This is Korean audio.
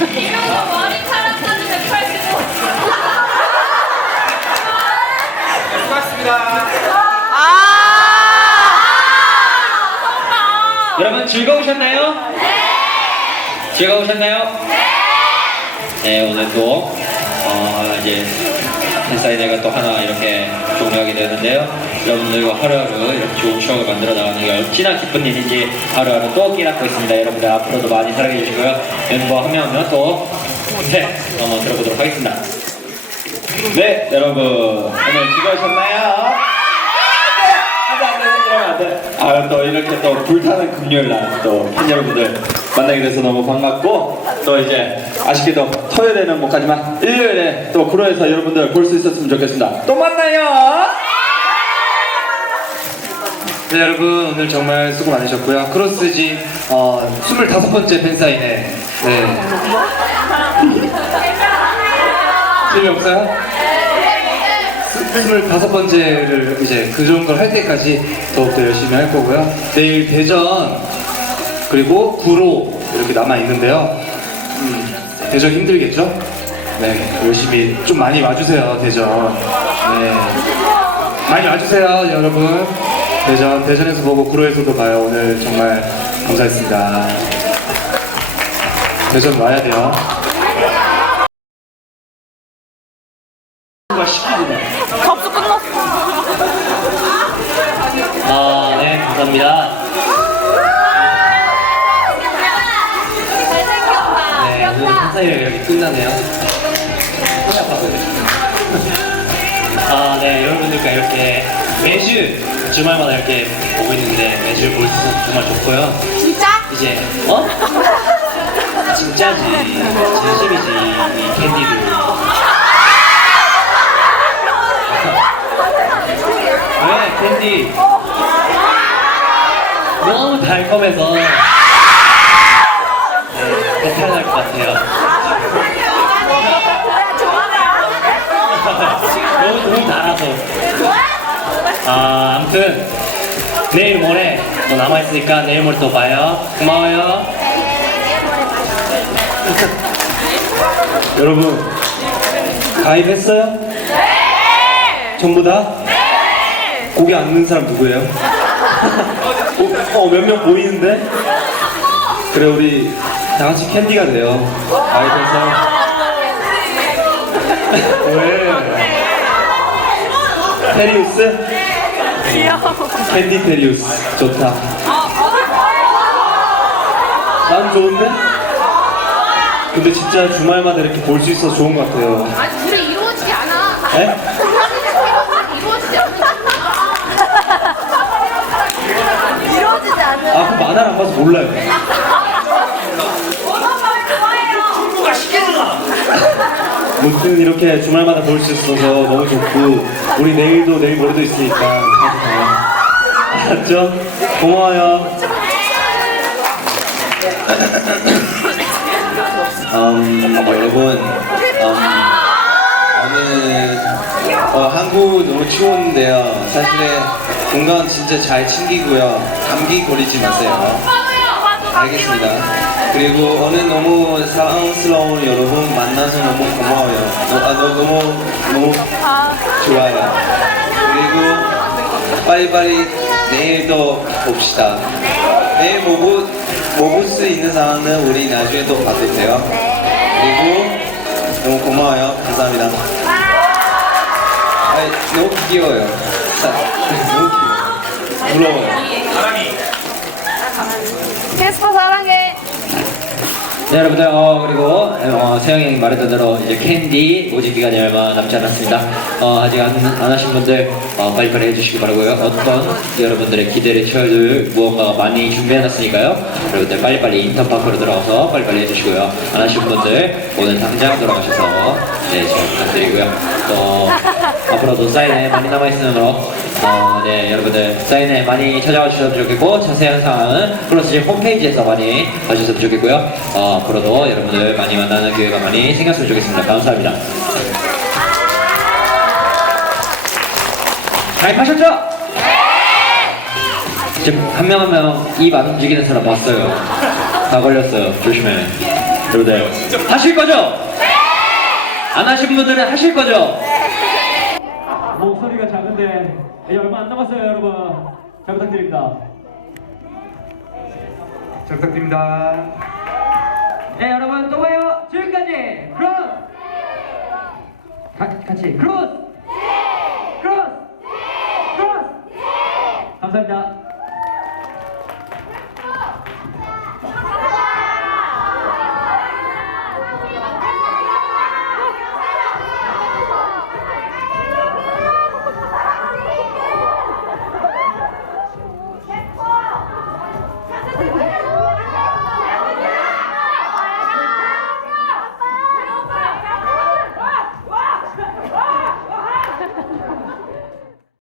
이러고 머리카락 까지 185. 수고하셨습니다. 여러분 즐거우셨나요? 네. 즐거우셨나요? 네. 네 오늘 또 어, 이제 팬사인회가 또 하나 이렇게 종료하게 되는데요. 여러분들과 하루하루 이렇게 좋은 추억을 만들어 나가는 게 얼마나 기쁜 일인지 하루하루 또 깨닫고 있습니다. 여러분들 앞으로도 많이 사랑해 주시고요. 멤버 한 명 한 명 또 네, 한번 들어보도록 하겠습니다. 네, 여러분 오늘 즐거우셨나요? 안돼 안돼 이러면 안돼 아또 이렇게 또 불타는 금요일 날 또 팬 여러분들 만나게 돼서 너무 반갑고 또 이제 아쉽게도 토요일에는 못 가지만 일요일에 또 구로에서 여러분들 볼 수 있었으면 좋겠습니다 또 만나요 네 여러분 오늘 정말 수고 많으셨고요. 크로스지 어, 25번째 팬사인회. 네. 재미없어요? 25번째를 이제 그 정도를 할 때까지 더욱더 열심히 할 거고요. 내일 대전 그리고 구로 이렇게 남아 있는데요. 음, 대전 힘들겠죠? 네, 열심히 좀 많이 와주세요, 대전. 네. 많이 와주세요, 여러분. 대전, 대전에서 보고 구로에서도 봐요. 오늘 정말 감사했습니다. 대전 와야 돼요. 접수 끝났어. 아 네 감사합니다 잘생겼다. 오늘 이렇게 끝나네요. 손이 아팠어요 아 네. 여러분들과 이렇게 매주 주말마다 이렇게 보고 있는데 매주 볼 수 있어서 정말 좋고요. 진짜? 이제 어? 진짜지. 진심이지 이 캔디들 왜 캔디? 너무 달콤해서 네, 배탈 날것 같아요 너무 너무 달아서 아 아무튼 내일 모레 또 남아있으니까 내일 모레 또 봐요 고마워요 여러분, 가입했어요? 네! 전부 다? 네! 고개 안 넣는 사람 누구예요? 어, 몇 명 보이는데? 그래, 우리 다 같이 캔디가 돼요. 가입해서. 왜? 테리우스? 귀여워. 캔디 테리우스. 좋다. 난 좋은데? 근데 진짜 주말마다 이렇게 볼 수 있어서 좋은 것 같아요. 아니, 둘이 이루어지지 않아. 네? 이루어지지 않아. 이루어지지 않아. 아, 그 만화를 안 봐서 몰라요. 무튼 이렇게 주말마다 볼 수 있어서 너무 좋고 우리 내일도 내일 모레도 있으니까 자주 봐요. 알았죠? 고마워요. 음, 여러분, 음, 오늘 어, 한국 너무 추웠는데요. 사실은 건강 진짜 잘 챙기고요. 감기 걸리지 마세요. 알겠습니다. 그리고 오늘 너무 사랑스러운 여러분 만나서 너무 고마워요. 너, 아, 너, 너무 너무 좋아요. 그리고 빨리빨리 내일도 봅시다. 내일 보고 먹을 수 있는 상황은 우리 나중에 또 돼요. 그리고 너무 고마워요. 감사합니다. 아니, 너무 귀여워요. 자, 너무 귀여워. 부러워요. 캐스퍼 사랑해. 네 여러분들 어 그리고 어, 세영이 말했던 대로 이제 캔디 모집 기간이 얼마 남지 않았습니다. 어 아직 안, 안 하신 분들 어, 빨리빨리 해주시기 바라고요. 어떤 여러분들의 기대를 채워줄 무언가가 많이 준비해놨으니까요. 여러분들 빨리빨리 인턴 파크로 들어가서 빨리빨리 해주시고요. 안 하신 분들 오늘 당장 돌아가셔서 네 제가 부탁드리고요. 또 앞으로도 사인회 많이 남아있으므로 어, 네, 여러분들 사인회 많이 찾아와 주셨으면 좋겠고 자세한 사항은 플러스지 홈페이지에서 많이 봐주셨으면 좋겠고요. 어, 앞으로도 여러분들 많이 만나는 기회가 많이 생겼으면 좋겠습니다. 감사합니다. 가입하셨죠? 지금 한 명 한 명 입 안 움직이는 사람 봤어요. 다 걸렸어요. 조심해. 여러분들 하실 거죠? 안 하신 분들은 하실 거죠? 목소리가 작은데 이제 얼마 안 남았어요 여러분. 잘 부탁드립니다. 잘 부탁드립니다. 네 여러분 또 봐요? 지금까지 크로스! 가, 같이 크로스! 크로스! 크로스! 감사합니다